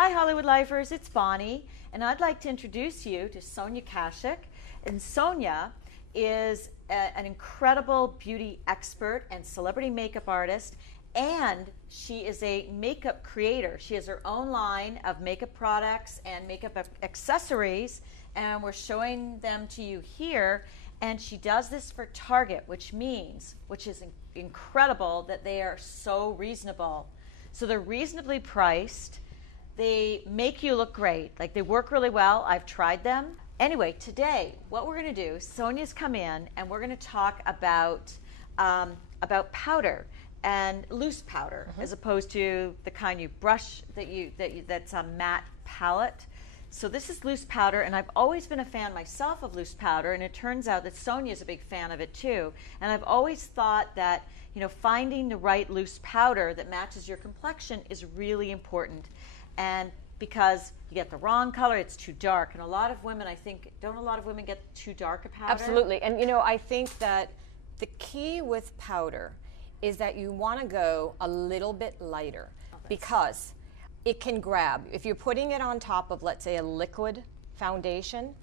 Hi Hollywood Lifers, it's Bonnie, and I'd like to introduce you to Sonia Kashuk. And Sonia is an incredible beauty expert and celebrity makeup artist, and she is a makeup creator. She has her own line of makeup products and makeup accessories, and we're showing them to you here. And she does this for Target, which is incredible that they are so reasonable. So they're reasonably priced. They make you look great. Like, they work really well. I've tried them. Anyway, today, what we're going to do, Sonia's come in, and we're going to talk about powder and loose powder, as opposed to the kind you brush that's a matte palette. So this is loose powder, and I've always been a fan myself of loose powder, and it turns out that Sonia's a big fan of it too. And I've always thought that, you know, finding the right loose powder that matches your complexion is really important. And because you get the wrong color, it's too dark. And a lot of women, I think, don't a lot of women get too dark a powder? Absolutely. And you know, I think that the key with powder is that you want to go a little bit lighter, because it can grab. If you're putting it on top of, let's say, a liquid foundation,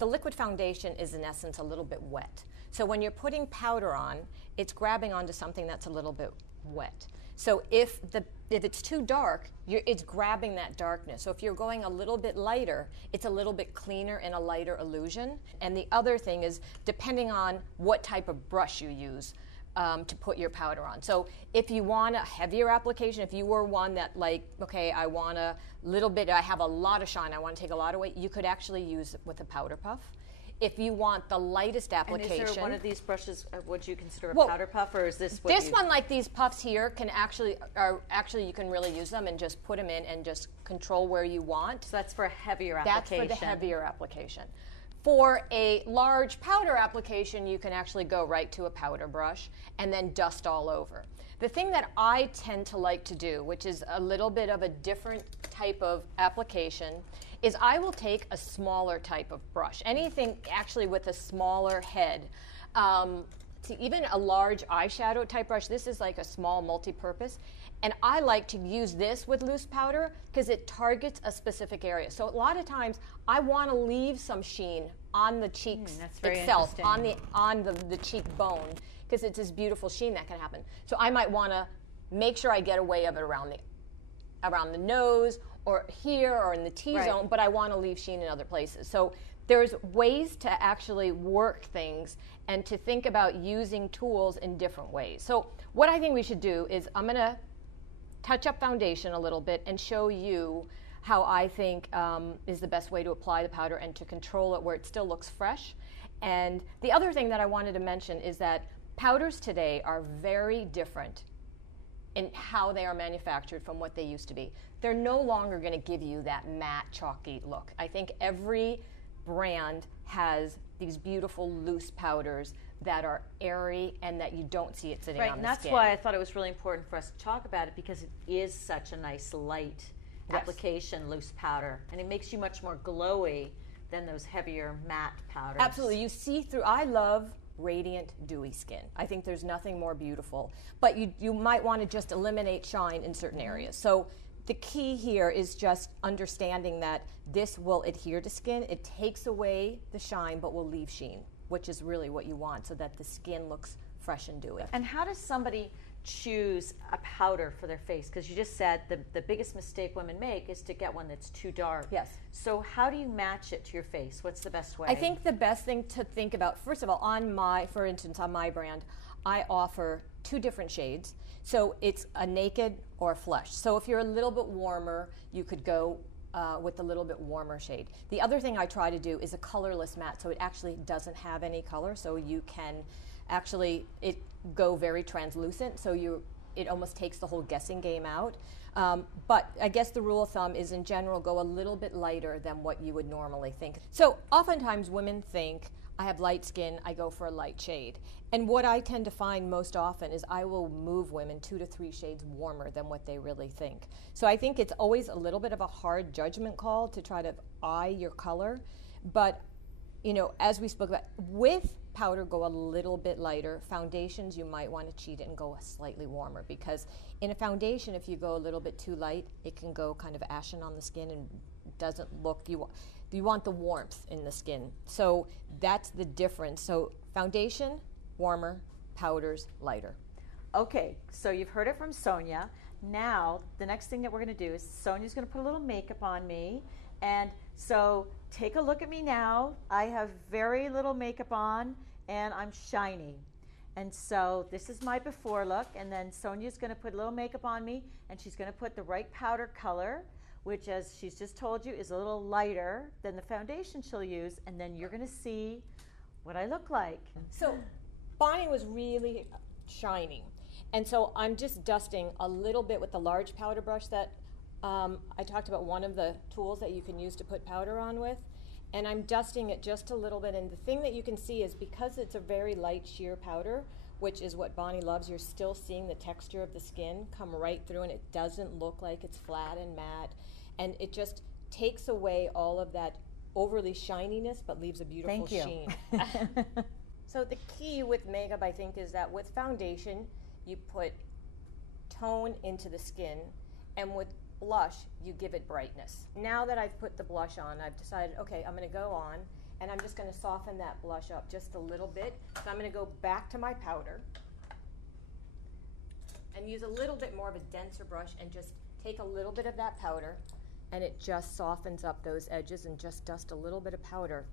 the liquid foundation is in essence a little bit wet. So when you're putting powder on, it's grabbing onto something that's a little bit wet. So if it's too dark, it's grabbing that darkness. So if you're going a little bit lighter, it's a little bit cleaner and a lighter illusion. And the other thing is, depending on what type of brush you use to put your powder on. So if you want a heavier application, if you were one that, like, okay, I want a little bit, I have a lot of shine, I want to take a lot of weight, you could actually use it with a powder puff. If you want the lightest application. And is there one of these brushes, would you consider a powder puff, or is this what this one, like these puffs here, can actually you can really use them and just put them in and just control where you want. So that's for a heavier application. That's for the heavier application. For a large powder application, you can actually go right to a powder brush and then dust all over. The thing that I tend to like to do, which is a little bit of a different type of application, is I will take a smaller type of brush. Anything actually with a smaller head. To even a large eyeshadow type brush, this is like a small multi-purpose. And I like to use this with loose powder because it targets a specific area. So a lot of times I want to leave some sheen on the cheeks itself, on the cheekbone, because it's this beautiful sheen that can happen. So I might want to make sure I get a way of it around the nose or here or in the T-zone, but I want to leave sheen in other places. So there's ways to actually work things and to think about using tools in different ways. So what I think we should do is, I'm going to touch up foundation a little bit and show you how I think is the best way to apply the powder and to control it where it still looks fresh. And the other thing that I wanted to mention is that powders today are very different in how they are manufactured from what they used to be. They're no longer going to give you that matte, chalky look. I think every brand has these beautiful loose powders that are airy and that you don't see it sitting on the skin. And that's why I thought it was really important for us to talk about it, because it is such a nice light application, loose powder, and it makes you much more glowy than those heavier matte powders. Absolutely. You see through. I love radiant, dewy skin. I think there's nothing more beautiful. But you might want to just eliminate shine in certain areas. So the key here is just understanding that this will adhere to skin. It takes away the shine but will leave sheen, which is really what you want, so that the skin looks fresh and dewy. And how does somebody choose a powder for their face? Because you just said the biggest mistake women make is to get one that's too dark. Yes. So how do you match it to your face? What's the best way? I think the best thing to think about, first of all, for instance, on my brand, I offer 2 different shades. So it's a naked or a flush. So if you're a little bit warmer, you could go with a little bit warmer shade. The other thing I try to do is a colorless matte, so it actually doesn't have any color, so you can actually go very translucent, so it almost takes the whole guessing game out. But I guess the rule of thumb is, in general, go a little bit lighter than what you would normally think. So oftentimes women think, I have light skin, I go for a light shade. And what I tend to find most often is I will move women 2 to 3 shades warmer than what they really think. So I think it's always a little bit of a hard judgment call to try to eye your color. But, you know, as we spoke about, with powder, go a little bit lighter. Foundations, you might want to cheat it and go slightly warmer, because in a foundation, if you go a little bit too light, it can go kind of ashen on the skin and doesn't look, you want the warmth in the skin. So that's the difference. So foundation, warmer, powders, lighter. Okay, so you've heard it from Sonia. Now, the next thing that we're going to do is Sonia's going to put a little makeup on me. And so take a look at me now. I have very little makeup on and I'm shiny. And so this is my before look, and then Sonia's going to put a little makeup on me, and she's going to put the right powder color, which, as she's just told you, is a little lighter than the foundation she'll use, and then you're going to see what I look like. So Bonnie was really shiny, and so I'm just dusting a little bit with the large powder brush that I talked about, one of the tools that you can use to put powder on with, and I'm dusting it just a little bit. And the thing that you can see is, because it's a very light sheer powder, which is what Bonnie loves, you're still seeing the texture of the skin come right through, and it doesn't look like it's flat and matte, and it just takes away all of that overly shininess but leaves a beautiful sheen. So the key with makeup, I think, is that with foundation you put tone into the skin, and with blush you give it brightness. Now that I've put the blush on, I've decided, okay, I'm going to go on and I'm just going to soften that blush up just a little bit. So I'm going to go back to my powder and use a little bit more of a denser brush and just take a little bit of that powder, and it just softens up those edges, and just dust a little bit of powder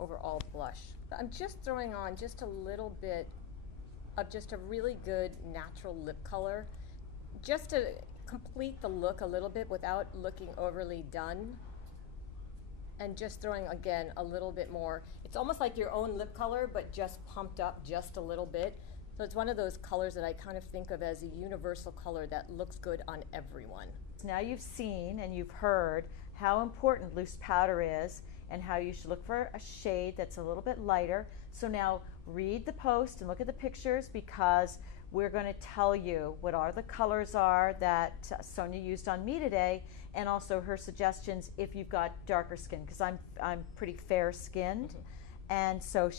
over all blush. I'm just throwing on just a little bit of just a really good natural lip color, just to complete the look a little bit without looking overly done, and just throwing again a little bit more. It's almost like your own lip color, but just pumped up just a little bit. So it's one of those colors that I kind of think of as a universal color that looks good on everyone. Now you've seen and you've heard how important loose powder is, and how you should look for a shade that's a little bit lighter. So now read the post and look at the pictures, because we're going to tell you what the colors are that Sonia used on me today, and also her suggestions if you've got darker skin, because I'm pretty fair skinned. And so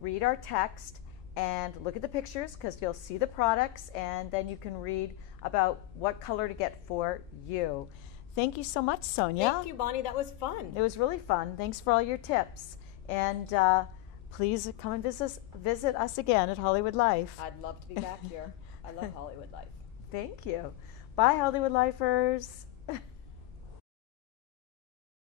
read our text and look at the pictures, because you'll see the products, and then you can read about what color to get for you. Thank you so much, Sonia. Thank you, Bonnie. That was fun. It was really fun. Thanks for all your tips. And please come and visit us again at Hollywood Life. I'd love to be back here. I love Hollywood Life. Thank you. Bye, Hollywood Lifers.